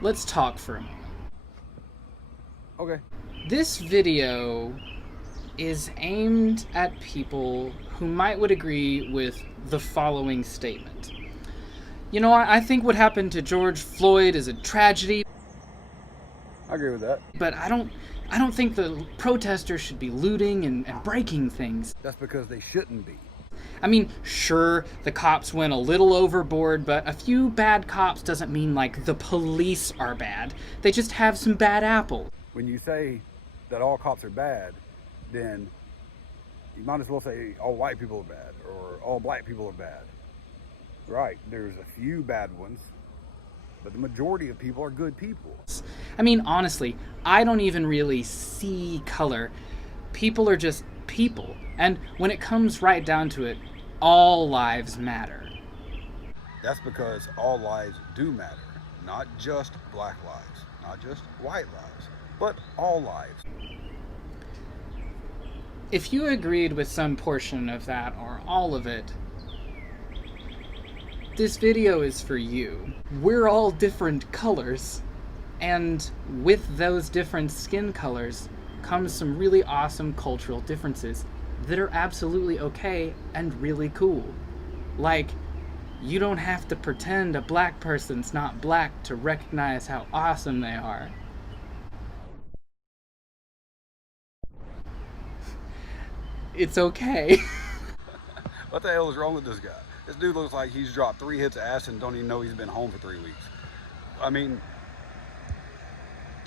let's talk for a moment. Okay. This video is aimed at people who would agree with the following statement. You know, I think what happened to George Floyd is a tragedy. I agree with that. But I don't think the protesters should be looting and breaking things. That's because they shouldn't be. I mean, sure, the cops went a little overboard, but a few bad cops doesn't mean like the police are bad. They just have some bad apples. When you say that all cops are bad, then you might as well say all white people are bad or all black people are bad. Right, there's a few bad ones, but the majority of people are good people. I mean, honestly, I don't even really see color. People are just people. And when it comes right down to it, all lives matter. That's because all lives do matter. Not just black lives, not just white lives, but all lives. If you agreed with some portion of that or all of it, this video is for you. We're all different colors, and with those different skin colors comes some really awesome cultural differences that are absolutely okay and really cool. Like, you don't have to pretend a black person's not black to recognize how awesome they are. It's okay. What the hell is wrong with this guy? This dude looks like he's dropped 3 hits of acid and don't even know he's been home for 3 weeks. I mean,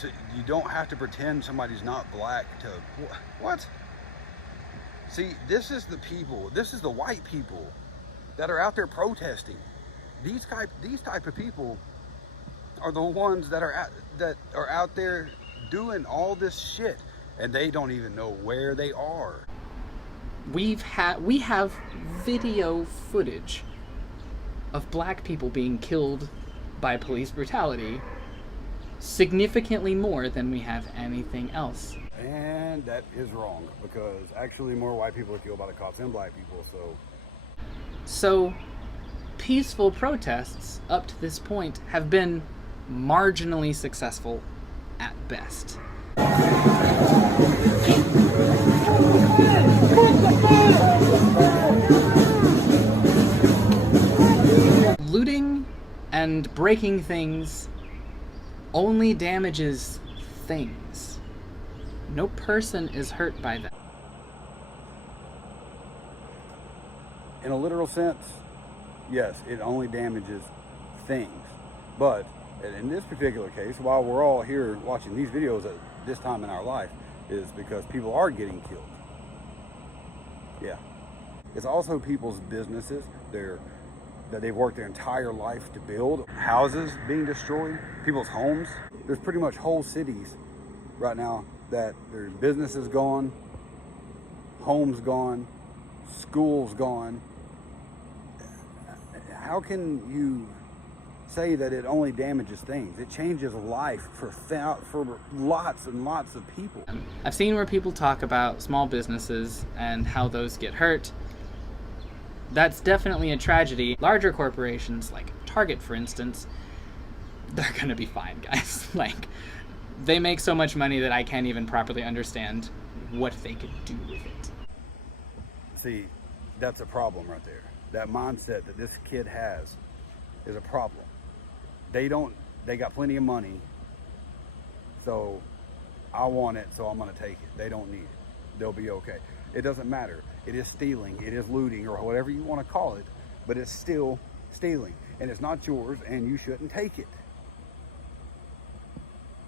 you don't have to pretend somebody's not black to... What? See, this is the people, this is the white people that are out there protesting. These type of people are the ones that are out there doing all this shit, and they don't even know where they are. We have video footage of black people being killed by police brutality significantly more than we have anything else. And that is wrong, because actually more white people are killed by the cops than black people, So peaceful protests up to this point have been marginally successful at best. Looting and breaking things only damages things. No person is hurt by that. in a literal sense, yes, it only damages things. But in this particular case, while we're all here watching these videos at this time in our life, is because people are getting killed. Yeah. It's also people's businesses that they've worked their entire life to build. Houses being destroyed, people's homes. There's pretty much whole cities right now that there's businesses gone, homes gone, schools gone. How can you say that it only damages things? It changes life for lots and lots of people. I've seen where people talk about small businesses and how those get hurt. That's definitely a tragedy. Larger corporations, like Target, for instance, they're gonna be fine, guys. Like, they make so much money that I can't even properly understand what they could do with it. See, that's a problem right there. That mindset that this kid has is a problem. They got plenty of money, so I want it, so I'm gonna take it. They don't need it. They'll be okay. It doesn't matter. It is stealing, it is looting, or whatever you want to call it, but it's still stealing, and it's not yours, and you shouldn't take it.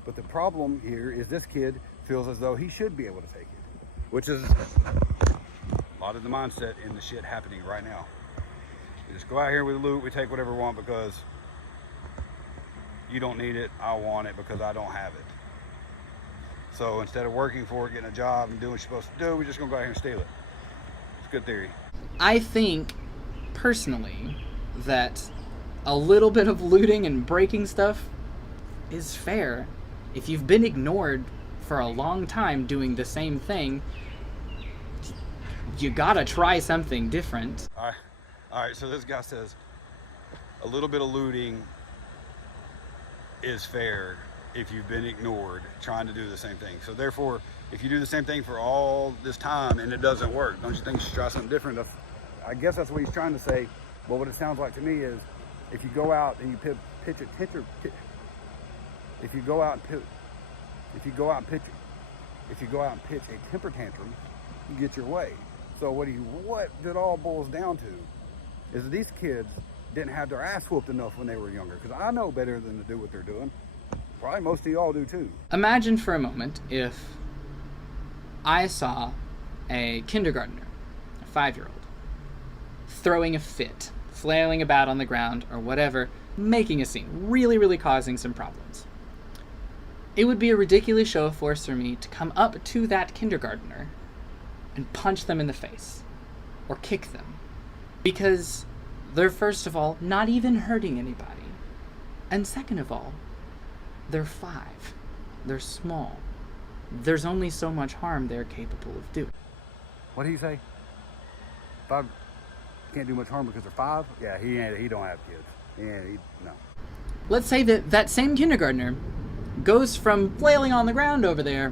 But the problem here is this kid feels as though he should be able to take it, which is a lot of the mindset in the shit happening right now. We just go out here, we loot, we take whatever we want because you don't need it, I want it because I don't have it. So instead of working for it, getting a job and doing what you're supposed to do, we're just gonna go out here and steal it. It's a good theory. I think, personally, that a little bit of looting and breaking stuff is fair. If you've been ignored for a long time doing the same thing, you gotta try something different. All right, so this guy says a little bit of looting is fair if you've been ignored trying to do the same thing. So therefore, if you do the same thing for all this time and it doesn't work, don't you think you should try something different? I guess that's what he's trying to say. But what it sounds like to me is, if you go out and you pitch a temper tantrum, you get your way. So what it all boils down to is that these kids didn't have their ass whooped enough when they were younger. Because I know better than to do what they're doing. Probably most of y'all do too. Imagine for a moment if I saw a kindergartner, a 5-year-old, throwing a fit, flailing about on the ground or whatever, making a scene, really, really causing some problems. It would be a ridiculous show of force for me to come up to that kindergartner and punch them in the face or kick them, because they're, first of all, not even hurting anybody, and second of all, they're 5. They're small. There's only so much harm they're capable of doing. What did he say? 5 can't do much harm because they're 5? Yeah, he don't have kids. No. Let's say that same kindergartner goes from flailing on the ground over there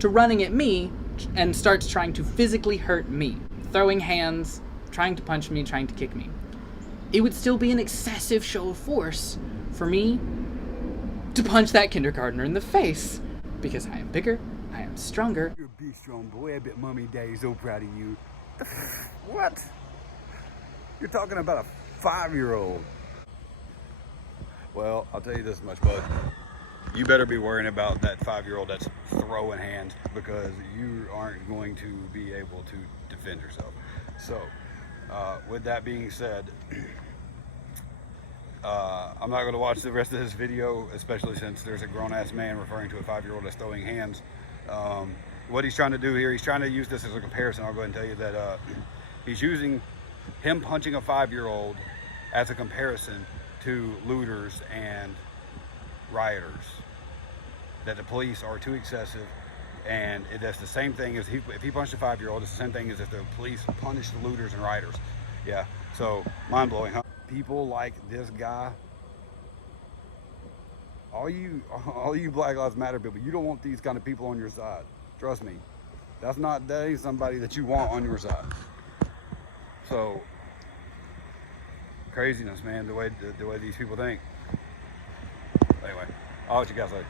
to running at me and starts trying to physically hurt me, throwing hands, trying to punch me, trying to kick me. It would still be an excessive show of force for me to punch that kindergartner in the face, because I am bigger, I am stronger. You're a big, strong boy. I bet Mommy and Daddy's so proud of you. What? You're talking about a 5-year-old. Well, I'll tell you this much, bud. You better be worrying about that 5-year-old that's throwing hands, because you aren't going to be able to defend yourself. So, with that being said, I'm not going to watch the rest of this video, especially since there's a grown-ass man referring to a 5-year-old as throwing hands. What he's trying to do here, he's trying to use this as a comparison. I'll go ahead and tell you that he's using him punching a 5-year-old as a comparison to looters and rioters, that the police are too excessive, and that's the same thing as if he punched a 5-year-old, it's the same thing as if the police punished the looters and rioters. Yeah, so mind-blowing, huh? People like this guy, all you Black Lives Matter people, you don't want these kind of people on your side. Trust me, that ain't somebody that you want on your side. So craziness, man, the way these people think. Anyway, I'll let you guys later.